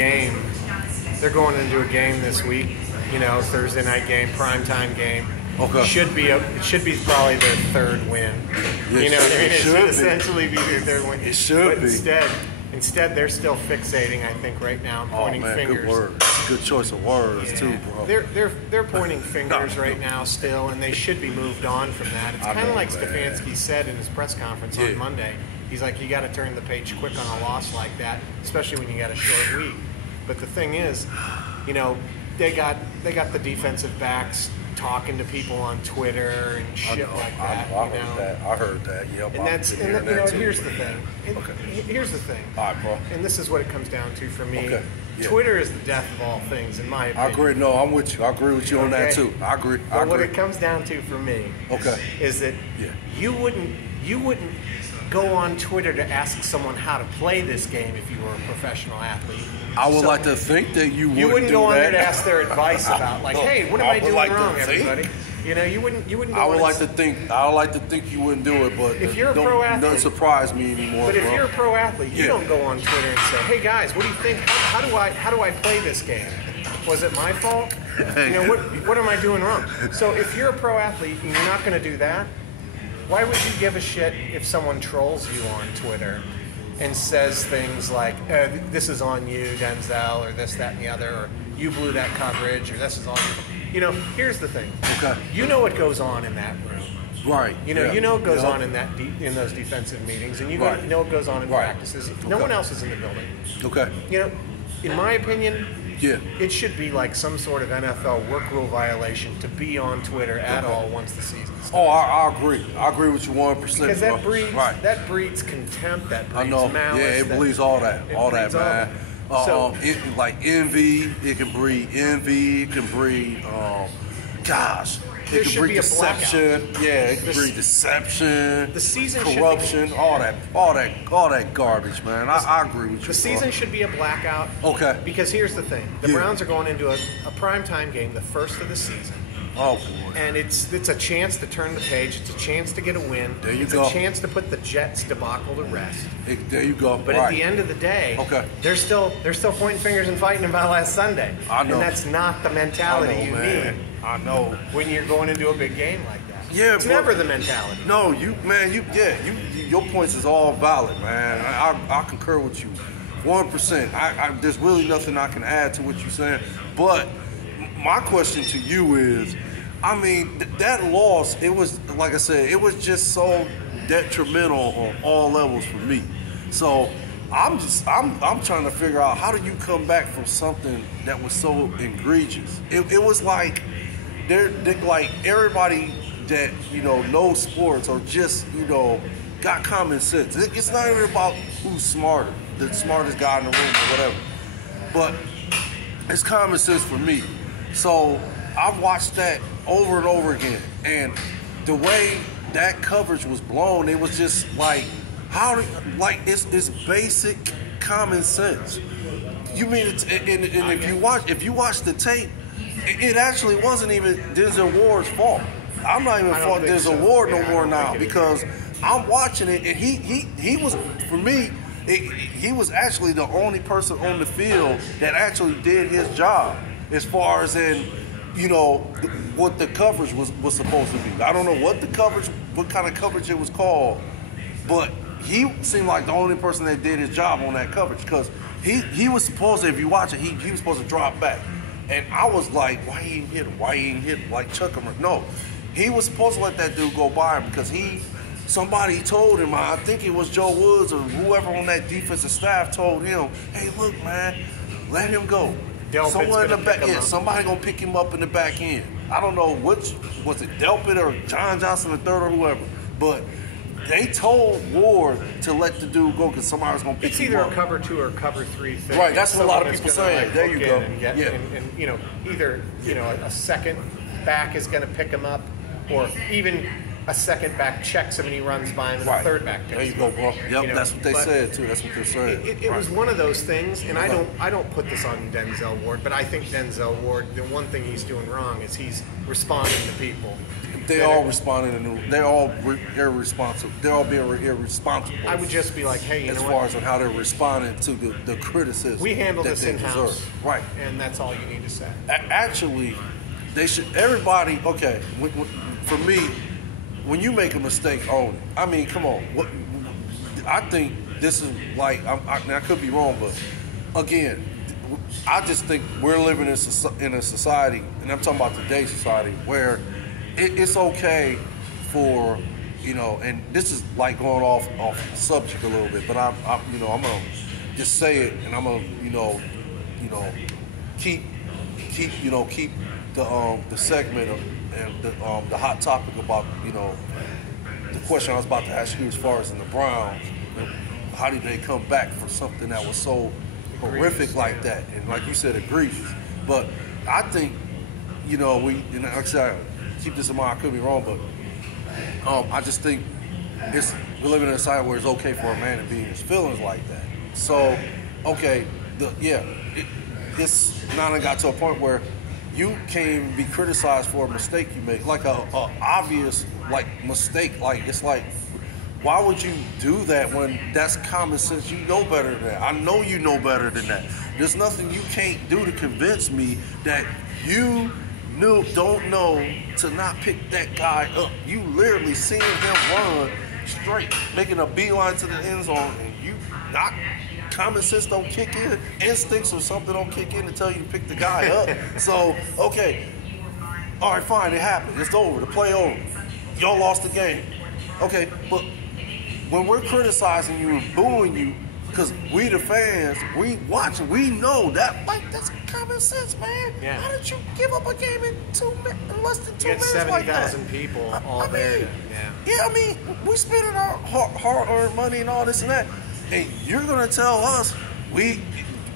game. They're going into a game this week. Thursday night game, primetime game. Okay. It should be probably their third win. It should essentially be their third win. It should be. Instead, they're still fixating, I think, right now, and pointing fingers. Good word. Good choice of words too, bro. They're pointing fingers right now still, and they should be moved on from that. It's kind of like Stefanski said in his press conference on Monday. He's like, you got to turn the page quick on a loss like that, especially when you got a short week. But the thing is, they got the defensive backs talking to people on Twitter and shit like that. I heard that. Yep. And here's the thing. Here's the thing. All right, bro. And this is what it comes down to for me. Okay. Yeah. Twitter is the death of all things, in my opinion. I agree. No, I'm with you. I agree with you on that too. I agree. But what it comes down to for me, is that you wouldn't go on Twitter to ask someone how to play this game if you were a professional athlete. I would like to think that you wouldn't go on there to ask their advice about, like, hey, what am I doing wrong, everybody? You wouldn't. I would like to think you wouldn't do it, but if you're a pro athlete, doesn't surprise me anymore. But if you're a pro athlete, you don't go on Twitter and say, hey guys, what do you think? How do I play this game? Was it my fault? What am I doing wrong? So if you're a pro athlete and you're not going to do that, why would you give a shit if someone trolls you on Twitter and says things like, this is on you, Denzel, or this, that, and the other, or you blew that coverage, or this is on you. Here's the thing. Okay. You know what goes on in that room. Right. You know what goes on in in those defensive meetings, and you know what goes on in practices. No one else is in the building. Okay. In my opinion, it should be like some sort of NFL work rule violation to be on Twitter at all once the season starts. Oh, I agree. I agree with you 100%. Because that breeds contempt, that breeds malice. Yeah, it bleeds all that, man. Like envy, it can breed envy, it can breed, it can breed deception. Yeah, it can breed deception. The season corruption, all that garbage, man. I agree with you. The season should be a blackout. Okay. Because here's the thing: the Browns are going into a primetime game, the first of the season. Oh boy. And it's a chance to turn the page. It's a chance to get a win. There you go. It's a chance to put the Jets debacle to rest. There you go. But at the end of the day, they're still pointing fingers and fighting about last Sunday. I know. And that's not the mentality you need. I know. When you're going into a big game like that. Yeah, it's never the mentality. No, your points is all valid, man. I concur with you 100%. There's really nothing I can add to what you're saying. But my question to you is, that loss, it was, like I said, it was just so detrimental on all levels for me. So I'm trying to figure out, how do you come back from something that was so egregious? It was like they're like everybody that knows sports or just got common sense. It's not even about who's smarter, the smartest guy in the room or whatever, but it's common sense for me. So I've watched that over and over again, and the way that coverage was blown, it was just like, it's basic common sense. You mean it's, and if you watch the tape, it actually wasn't even Denzel Ward's fault. I'm not even fault Denzel Ward no more now, because I'm watching it, and he was, for me, he was actually the only person on the field that actually did his job as far as in, what the coverage was supposed to be. I don't know what kind of coverage it was called, but he seemed like the only person that did his job on that coverage, because he was supposed to, if you watch it, he was supposed to drop back. And I was like, why he ain't hit him? Why he ain't hit him? Like Chuck him? No. He was supposed to let that dude go by him, because somebody told him, I think it was Joe Woods or whoever on that defensive staff told him, hey, look, man, let him go. Someone in the back end, somebody gonna pick him up in the back end. I don't know which, was it Delpit or John Johnson III or whoever, but they told Ward to let the dude go because somebody was gonna pick him up. It's either a cover 2 or a cover 3 thing. Right, that's what a lot of people saying. There you go. And either a second back is gonna pick him up, or even a second back checks him and he runs by him, and a third back there you go, bro. Yep, that's what they said too. That's what they're saying. It was one of those things, and I don't put this on Denzel Ward, but I think Denzel Ward, the one thing he's doing wrong is he's responding to people. They all responding. They're all irresponsible. They're all being irresponsible. I would just be like, hey, you know what? As far as on how they're responding to the criticism. We handle that this they in-house. deserve. Right. And that's all you need to say. Actually, they should. Everybody. Okay. For me, when you make a mistake, own it. I mean, come on. I think this is like. I could be wrong, but again, I just think we're living in a society, and I'm talking about today's society, where it's okay for, you know, and this is like going off the subject a little bit, but I'm gonna just say it, and I'm gonna, keep the segment and the hot topic about, the question I was about to ask you as far as in the Browns, how did they come back for something that was so horrific like that, and like you said, egregious. But I think, and like I said, keep this in mind, I could be wrong, but I just think we're living in a society where it's okay for a man to be in his feelings like that. So, okay, it's now got to a point where you can't even be criticized for a mistake you make, like a obvious mistake. Like, it's like, why would you do that when that's common sense? You know better than that. I know you know better than that. There's nothing you can't do to convince me that you don't know to not pick that guy up. You literally seeing him run straight, making a beeline to the end zone, and you not common sense don't kick in, instincts or something don't kick in to tell you to pick the guy up. So, okay, all right, fine, it happened. It's over. The play over. Y'all lost the game. Okay, but when we're criticizing you and booing you, because we the fans, we watching, we know that, that's common sense, man. Yeah. How did you give up a game in less than 2 minutes like that? 70,000 people all there. Yeah, I mean, we spending our hard-earned money and all this and that, and you're gonna tell us we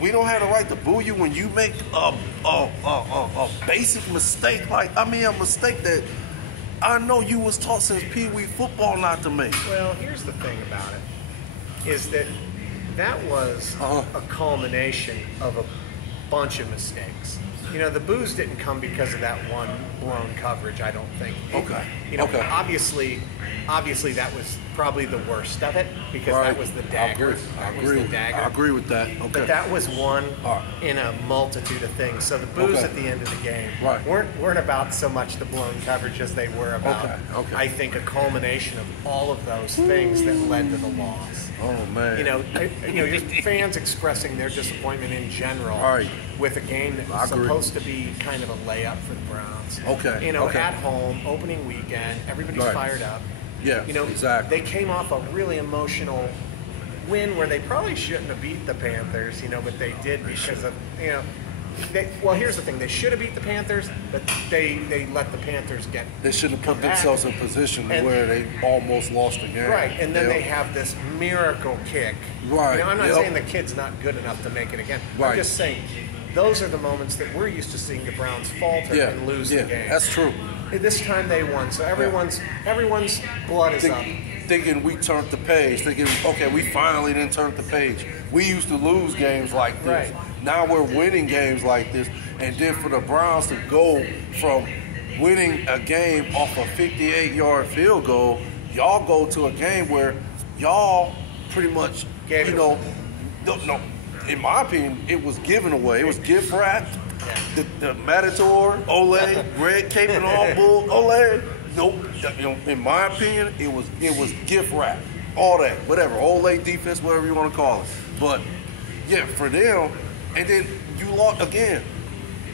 don't have the right to boo you when you make a basic mistake, a mistake that I know you was taught since Pee Wee football not to make. Well, here's the thing about it, is that was a culmination of a bunch of mistakes. The boos didn't come because of that one blown coverage, I don't think. Okay. Obviously that was probably the worst of it, because that was the dagger. I agree with that. Okay. But that was one in a multitude of things. So the boos at the end of the game weren't about so much the blown coverage as they were about, I think, a culmination of all of those things that led to the loss. Oh man! Just fans expressing their disappointment in general with a game that was supposed to be kind of a layup for the Browns. At home, opening weekend, everybody's fired up. Yeah, exactly. They came off a really emotional win where they probably shouldn't have beat the Panthers, but they did because of here's the thing: they should have beat the Panthers, but they let the Panthers get. They should have put themselves in position where they almost lost the game. Right, and then they have this miracle kick. Right. I'm not saying the kid's not good enough to make it again. Right. I'm just saying those are the moments that we're used to seeing the Browns falter and lose the game. That's true. This time they won, so everyone's blood is up. Thinking we turned the page, thinking, okay, we finally didn't turn the page. We used to lose games like this. Right. Now we're winning games like this. And then for the Browns to go from winning a game off a 58-yard field goal, y'all go to a game where y'all pretty much, no, in my opinion, it was given away. It was gift wrapped. The Matador, Ole, red cape and all bull, Ole. Nope. In my opinion, it was gift wrap, all that, whatever, Ole defense, whatever you want to call it. But yeah, for them, and then you lost again.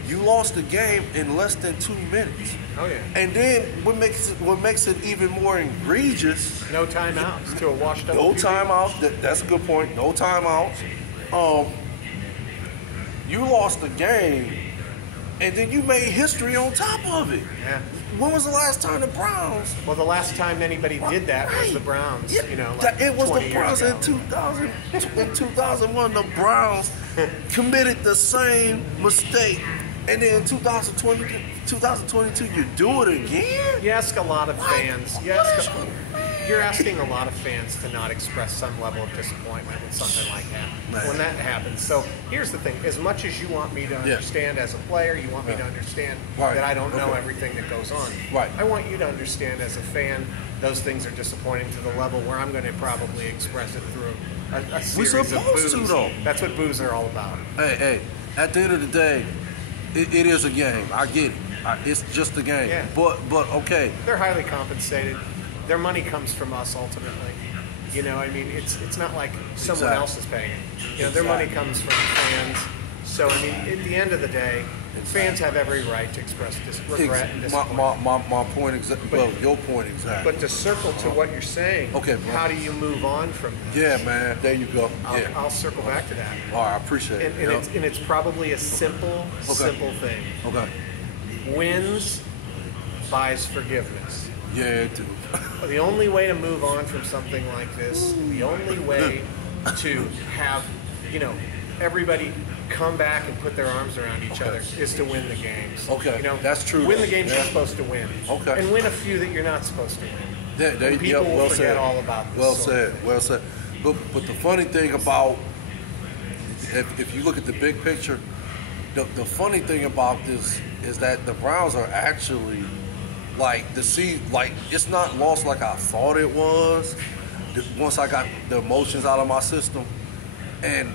You lost the game in less than 2 minutes. Oh yeah. And then what makes it even more egregious? No timeouts to a washed up. No timeouts. That's a good point. No timeouts. You lost the game, and then you made history on top of it. Yeah. When was the last time the Browns? Well, the last time anybody did that was the Browns. Yeah, it was the Browns in 2000. In 2001, the Browns committed the same mistake, and then in 2022, you do it again. You ask a lot of fans. You you're asking a lot of fans to not express some level of disappointment with something like that when that happens. So here's the thing: as much as you want me to understand as a player, you want me to understand that I don't know everything that goes on. Right. I want you to understand as a fan, those things are disappointing to the level where I'm going to probably express it through a series of boos. To, though. That's what boos are all about. Hey, at the end of the day, it is a game. I get it. It's just a game. Yeah. But okay. They're highly compensated. Their money comes from us ultimately. You know, I mean, it's not like someone else is paying it. You know, their money comes from fans. So, I mean, at the end of the day, fans have every right to express regret and disappointment. My point well, your point exactly. But to circle to what you're saying, okay, bro. How do you move on from this? Yeah, man. There you go. I'll circle back to that. All right, I appreciate it. And it's probably a simple thing. Okay. Wins buys forgiveness. Yeah, dude. The only way to move on from something like this, the only way to have, everybody come back and put their arms around each other is to win the games. Okay, that's true. Win the games you're supposed to win. Okay. And win a few that you're not supposed to win. And people will forget all about this. Well said. But the funny thing about, if you look at the big picture, the funny thing about this is that the Browns are actually, it's not lost like I thought it was once I got the emotions out of my system. And,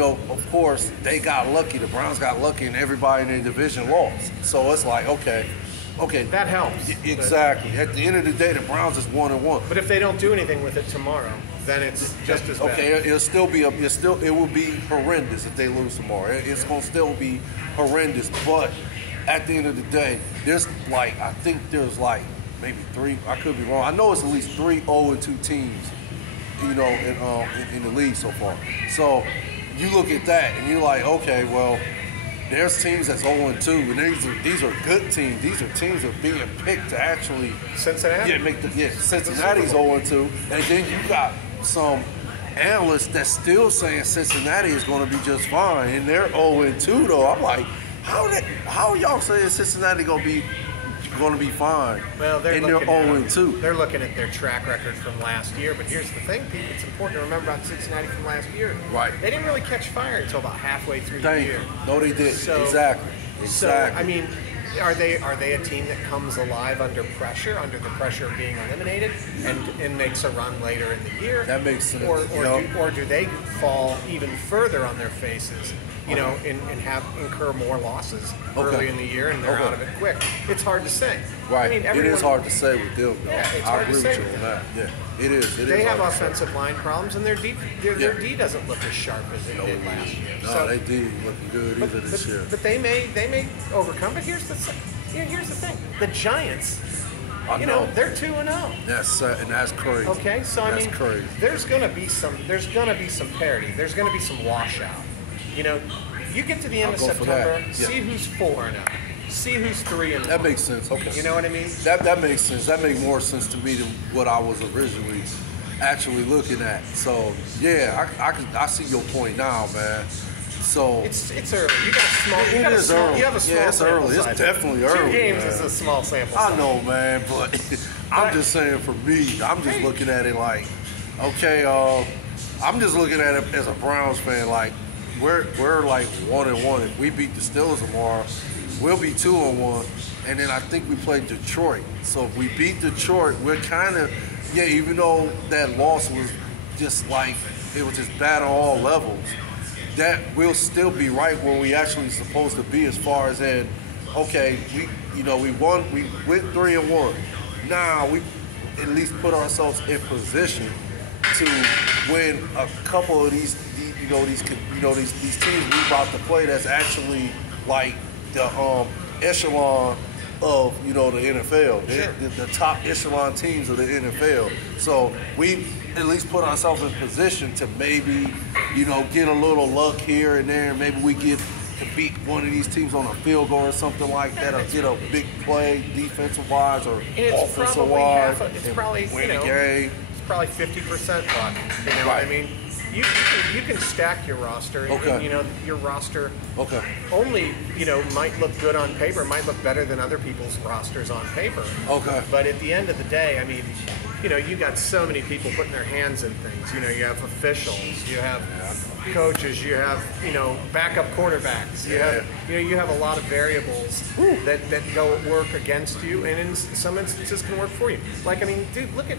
of course, they got lucky. The Browns got lucky and everybody in their division lost. So it's like, okay. That helps. Exactly. At the end of the day, the Browns is 1-1. But if they don't do anything with it tomorrow, then it's just as bad. Okay, it will be horrendous if they lose tomorrow. It's going to still be horrendous. But at the end of the day, there's I think there's maybe 3. I could be wrong. I know it's at least 3 0-2 teams, in the league so far. So you look at that and you're like, okay, well, there's teams that's 0-2, and these are good teams. These are teams that are being picked to actually Cincinnati. Cincinnati's 0-2, and then you got some analysts that's still saying Cincinnati is going to be just fine, and they're 0-2 though. I'm like, how are y'all saying Cincinnati going to be fine? Well, they're 0-2. They're looking at their track record from last year, but here's the thing, Pete. It's important to remember about Cincinnati from last year. Right. They didn't really catch fire until about halfway through the year. No, they didn't. So, Exactly. So, I mean, are they a team that comes alive under the pressure of being eliminated, and makes a run later in the year? That makes sense. Or do they fall even further on their faces? And incur more losses early in the year, and they're out of it quick. It's hard to say. Right. I mean, it is hard to say with them, though. Yeah, it's I hard agree to say with you on that. Yeah, it is. They have offensive line problems, and their D doesn't look as sharp as it did last year. No, they did looking good either this year. But they may overcome. But here's the thing: the Giants. They're 2-0. That's crazy. Okay, so I mean, crazy. There's gonna be some parity. There's gonna be some washout. You get to the end of September, see who's 4-0, see who's 3-1. That makes sense. Okay. You know what I mean? That makes sense. That makes more sense to me than what I was originally actually looking at. So yeah, I see your point now, man. So it's early. You got a small. You have a small. It's early. It's definitely early. 2 games man. is a small sample size. I know, man, but I'm just saying for me, I'm just looking at it like, okay, I'm just looking at it as a Browns fan, like we're 1-1. If we beat the Steelers tomorrow, we'll be 2-1, and then I think we play Detroit. So if we beat Detroit, we're kind of even though that loss was just it was just bad on all levels, that we'll still be right where we actually supposed to be as far as in, okay, we won, we went 3-1. Now we at least put ourselves in position to win a couple of these teams we about to play. That's actually like the echelon of the NFL, the top echelon teams of the NFL. So we at least put ourselves in position to maybe get a little luck here and there. Maybe we get to beat one of these teams on a field goal or something like that, or get a big play defensive wise or offensive wise, it's probably win a game. It's probably 50% luck. What I mean? you can stack your roster, and you know your roster only might look good on paper, might look better than other people's rosters on paper. But at the end of the day, I mean, you got so many people putting their hands in things. You have officials, you have coaches, you have backup quarterbacks, you have a lot of variables that go work against you, and in some instances can work for you. Like, I mean, dude, look at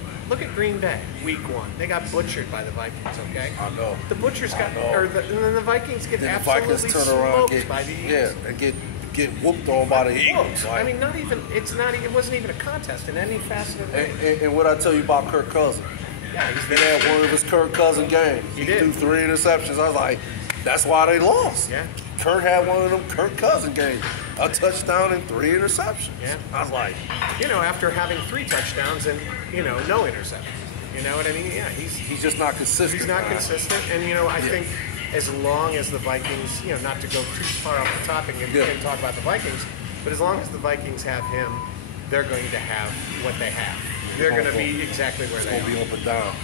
Green Bay week 1. They got butchered by the Vikings. Okay, I know. The butchers got, and then the Vikings get absolutely smoked by the Eagles. Yeah, and get whooped on by the Eagles. I mean, it wasn't even a contest in any facet of it. And what I tell you about Kirk Cousins? Yeah, he had one of his Kirk Cousins games. He threw 3 interceptions. I was like, that's why they lost. Yeah. Kurt had one of them Kirk Cousins games. A touchdown and 3 interceptions. Yeah. I was like, after having 3 touchdowns and no interceptions. You know what I mean? Yeah, he's just not consistent. He's not consistent, and I think as long as the Vikings, not to go too far off the topic and talk about the Vikings, but as long as the Vikings have him, they're going to have what they have. They're going to be exactly where they are. It's going to be up and down.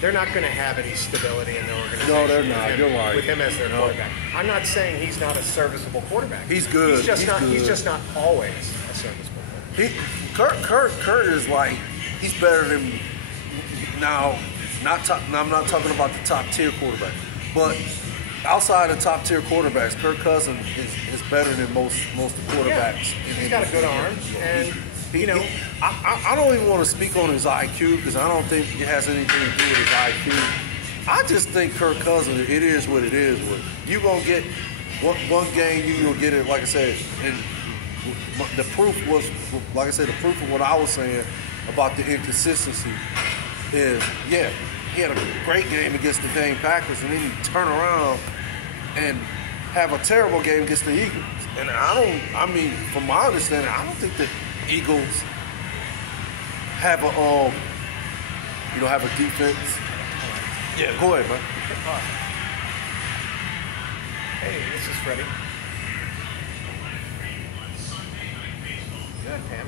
They're not going to have any stability in their organization. No, they're not. You're right. With him as their quarterback. I'm not saying he's not a serviceable quarterback. He's good. He's just not always a serviceable quarterback. Kurt is like, he's better than, now, I'm not talking about the top tier quarterback, but outside of top tier quarterbacks, Kirk Cousins is better than most of the quarterbacks. Yeah. He's got a good arm, and I don't even want to speak on his IQ because I don't think it has anything to do with his IQ. I just think Kirk Cousins, it is what it is. You're going to get one game, you're going to get it, like I said, and the proof was, like I said, the proof of what I was saying about the inconsistency is, he had a great game against the dang Packers, and then he turn around and have a terrible game against the Eagles. And from my understanding, I don't think the Eagles have a defense. Yeah, go ahead, man. Hey, this is Freddie. Good, Pam.